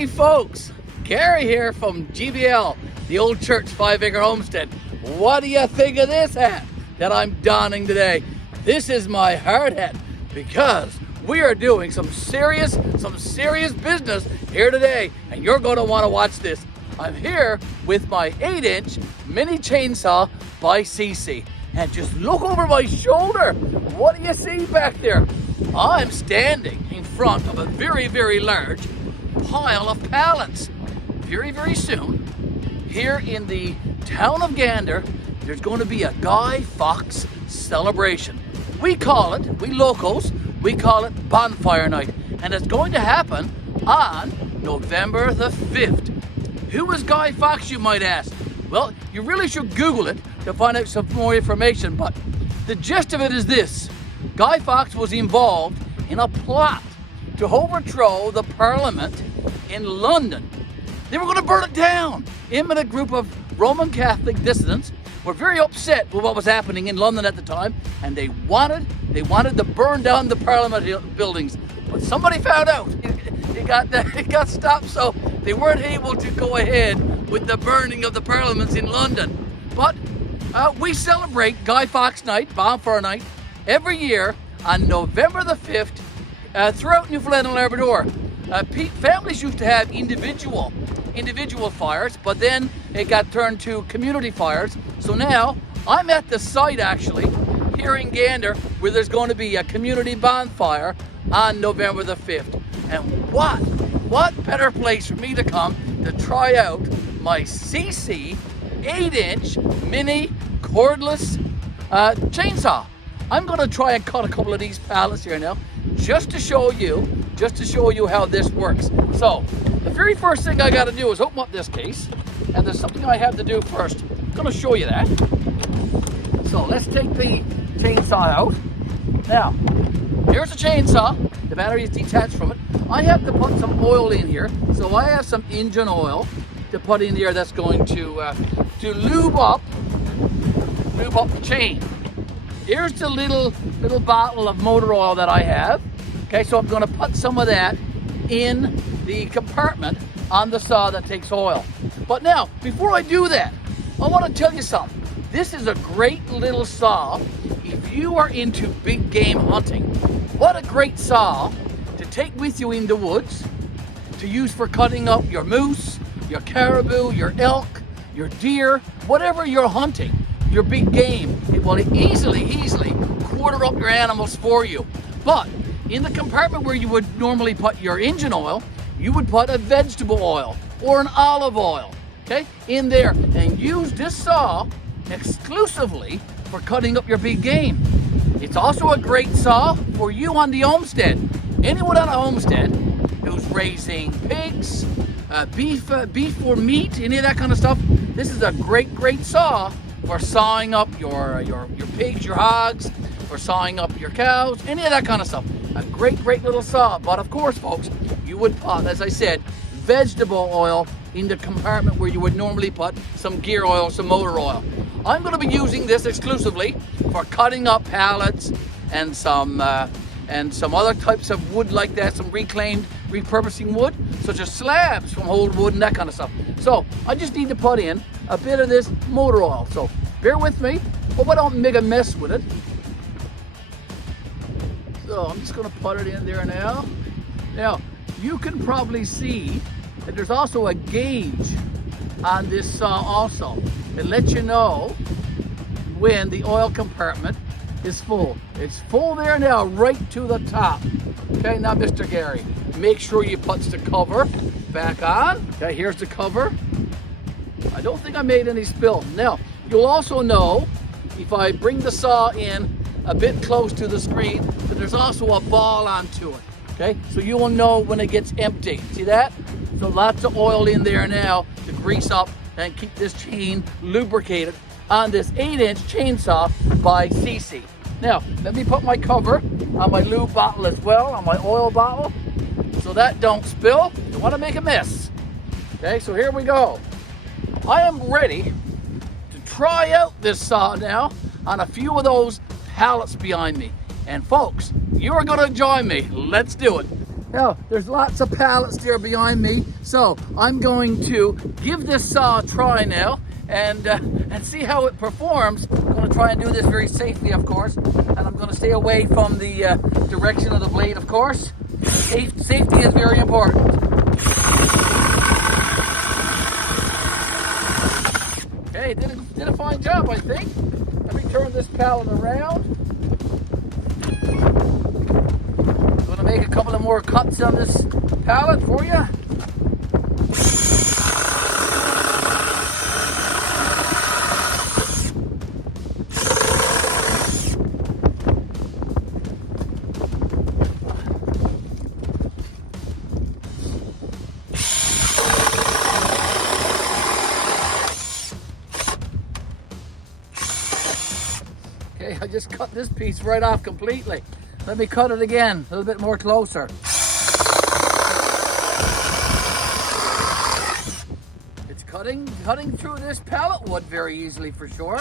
Hey folks, Garry here from GBL, the old church 5-acre homestead. What do you think of this hat that I'm donning today? This is my hard hat because we are doing some serious business here today, and you're going to want to watch this. I'm here with my 8-inch mini chainsaw by Seesii, and just look over my shoulder. What do you see back there? I'm standing in front of a very large pile of pallets. Very soon, here in the town of Gander, there's going to be a Guy Fawkes celebration. We locals, we call it Bonfire Night, and it's going to happen on November the 5th. Who is Guy Fawkes, you might ask? Well, you really should Google it to find out some more information, but the gist of it is this. Guy Fawkes was involved in a plot to overthrow the Parliament in London. They were going to burn it down. Him and a group of Roman Catholic dissidents were very upset with what was happening in London at the time, and they wanted to burn down the Parliament buildings. But somebody found out. It got stopped, so they weren't able to go ahead with the burning of the Parliaments in London. But we celebrate Guy Fawkes Night, Bonfire Night, every year on November the 5th throughout Newfoundland and Labrador. Families used to have individual fires, but then it got turned to community fires. So now I'm at the site actually here in Gander where there's going to be a community bonfire on November the 5th. And what better place for me to come to try out my Seesii 8-inch mini cordless chainsaw. I'm going to try and cut a couple of these pallets here now, just to show you how this works. So the very first thing I got to do is open up this case, and there's something I have to do first. I'm going to show you that. So let's take the chainsaw out. Now, here's the chainsaw. The battery is detached from it. I have to put some oil in here, so I have some engine oil to put in here that's going to lube up the chain. Here's the little bottle of motor oil that I have. Okay, so I'm going to put some of that in the compartment on the saw that takes oil. But now, before I do that, I want to tell you something. This is a great little saw if you are into big game hunting. What a great saw to take with you in the woods, to use for cutting up your moose, your caribou, your elk, your deer, whatever you're hunting, your big game. It will easily quarter up your animals for you. But in the compartment where you would normally put your engine oil, you would put a vegetable oil or an olive oil, okay, in there, and use this saw exclusively for cutting up your big game. It's also a great saw for you on the homestead. Anyone on a homestead who's raising pigs, beef for meat, any of that kind of stuff, this is a great saw for sawing up your pigs, your hogs, for sawing up your cows, any of that kind of stuff. A great little saw. But of course, folks, you would put, as I said, vegetable oil in the compartment where you would normally put some gear oil, some motor oil. I'm going to be using this exclusively for cutting up pallets and some other types of wood like that, some reclaimed, repurposing wood, such as slabs from old wood and that kind of stuff. So I just need to put in a bit of this motor oil. So bear with me. Hope I don't make a mess with it. So I'm just going to put it in there now. Now, you can probably see that there's also a gauge on this saw also. It lets you know when the oil compartment is full. It's full there now, right to the top. Okay, now Mr. Garry, make sure you put the cover back on. Okay, here's the cover. I don't think I made any spill. Now, you'll also know if I bring the saw in a bit close to the screen that there's also a ball onto it. Okay, so you will know when it gets empty. See that? So lots of oil in there now to grease up and keep this chain lubricated on this 8-inch chainsaw by Seesii. Now, let me put my cover on my lube bottle as well, on my oil bottle, so that don't spill. Don't want to make a mess. Okay, so here we go. I am ready to try out this saw now on a few of those pallets behind me. And folks, you are going to join me. Let's do it. Now, there's lots of pallets there behind me, so I'm going to give this saw a try now and see how it performs. I'm going to try and do this very safely, of course, and I'm going to stay away from the direction of the blade, of course. Safety is very important. Okay, did a fine job, I think. Let me turn this pallet around. I'm going to make a couple of more cuts on this pallet for you. Okay, I just cut this piece right off completely. Let me cut it again, a little bit more closer. It's cutting through this pallet wood very easily for sure.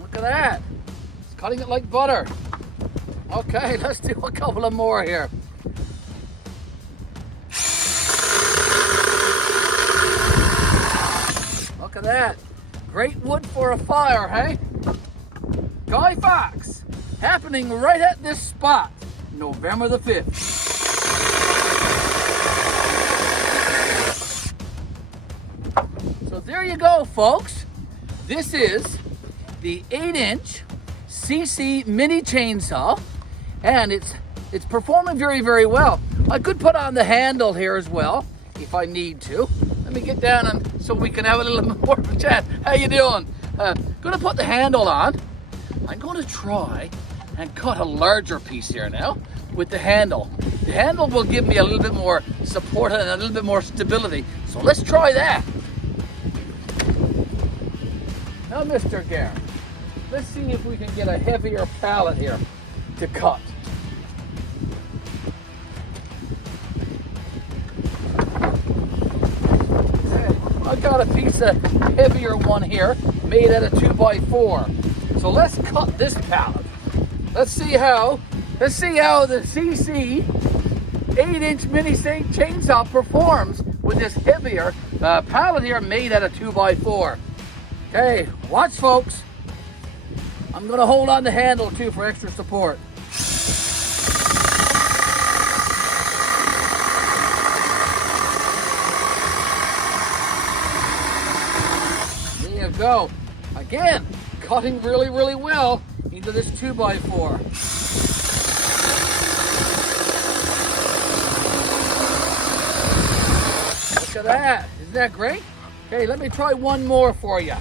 Look at that. It's cutting it like butter. Okay, let's do a couple of more here. Look at that. Great wood for a fire, hey? Guy Fawkes, happening right at this spot, November the 5th. So there you go, folks. This is the 8-inch Seesii mini chainsaw, and it's performing very, very well. I could put on the handle here as well, if I need to. Let me get down and so we can have a little more of a chat. How you doing? Gonna put the handle on. I'm gonna try and cut a larger piece here now with the handle. The handle will give me a little bit more support and a little bit more stability. So let's try that. Now, Mr. Garry, let's see if we can get a heavier pallet here to cut. I've got a piece of heavier one here made out of 2x4. So let's cut this pallet. Let's see how the Seesii 8-inch mini chainsaw performs with this heavier pallet here made out of 2x4. Okay, watch, folks. I'm gonna hold on the handle too for extra support. Go again, cutting really, really well into this 2x4. Look at that. Isn't that great? Okay, let me try one more for you.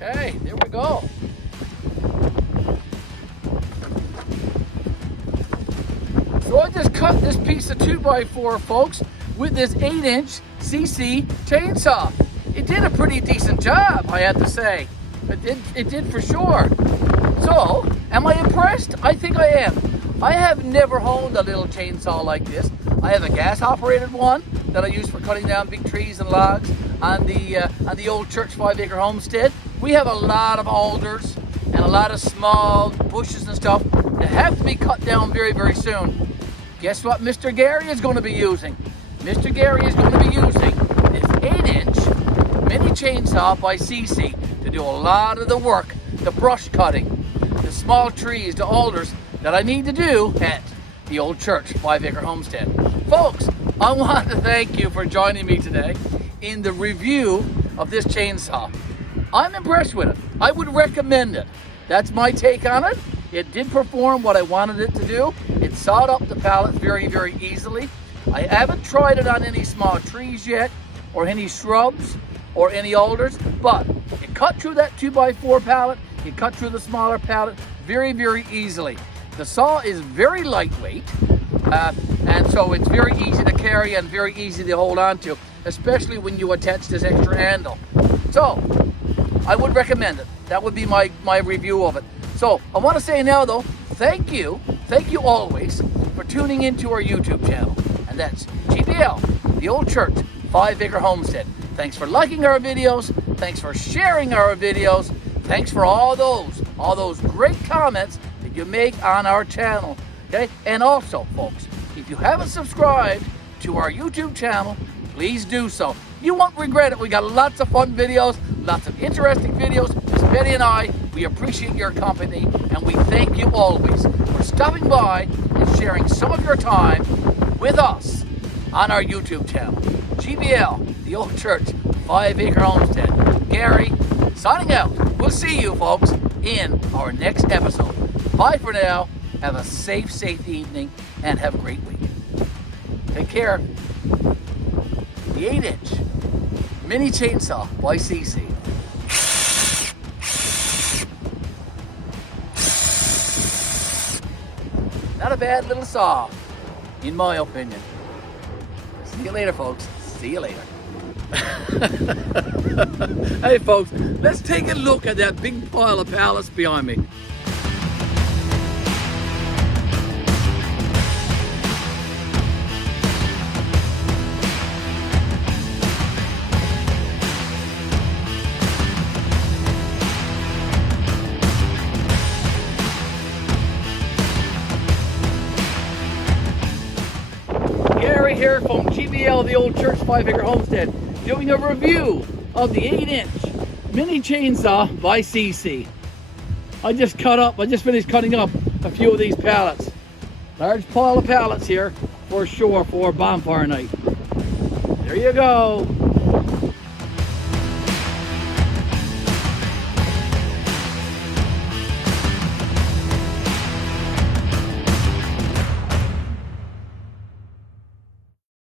Okay, there we go. So I just cut this piece of 2x4, folks, with this 8-inch Seesii chainsaw. It did a pretty decent job, I have to say. It did for sure. So, am I impressed? I think I am. I have never owned a little chainsaw like this. I have a gas-operated one that I use for cutting down big trees and logs on the old church 5-acre homestead. We have a lot of alders and a lot of small bushes and stuff that have to be cut down very, very soon. Guess what Mr. Garry is going to be using? Mr. Garry is going to be using this 8-inch mini chainsaw by Seesii to do a lot of the work, the brush cutting, the small trees, the alders that I need to do at the old church 5-acre homestead. Folks, I want to thank you for joining me today in the review of this chainsaw. I'm impressed with it. I would recommend it. That's my take on it. It did perform what I wanted it to do. It sawed up the pallets very, very easily. I haven't tried it on any small trees yet, or any shrubs, or any alders, but it cut through that 2x4 pallet, it cut through the smaller pallet very, very easily. The saw is very lightweight, and so it's very easy to carry and very easy to hold on to, especially when you attach this extra handle. So, I would recommend it. That would be my review of it. So, I want to say now though, thank you always for tuning into our YouTube channel. and that's GBL, the Old Church 5-Acre Homestead. Thanks for liking our videos. Thanks for sharing our videos. Thanks for all those great comments that you make on our channel. Okay? And also, folks, if you haven't subscribed to our YouTube channel, please do so. You won't regret it. We got lots of fun videos, lots of interesting videos. Miss Betty and I, we appreciate your company, and we thank you always for stopping by and sharing some of your time with us on our YouTube channel. GBL, the Old Church 5-Acre Homestead. Gary, signing out. We'll see you, folks, in our next episode. Bye for now. Have a safe evening, and have a great week. Take care. The 8-inch mini chainsaw by Seesii. Not a bad little saw, in my opinion. See you later, folks. See you later. Hey, folks, let's take a look at that big pile of pallets behind me. Garry here from GBL, the Old Church 5-Acre Homestead, doing a review of the 8-inch mini chainsaw by Seesii. I just finished cutting up a few of these pallets. Large pile of pallets here for sure for bonfire night. There you go.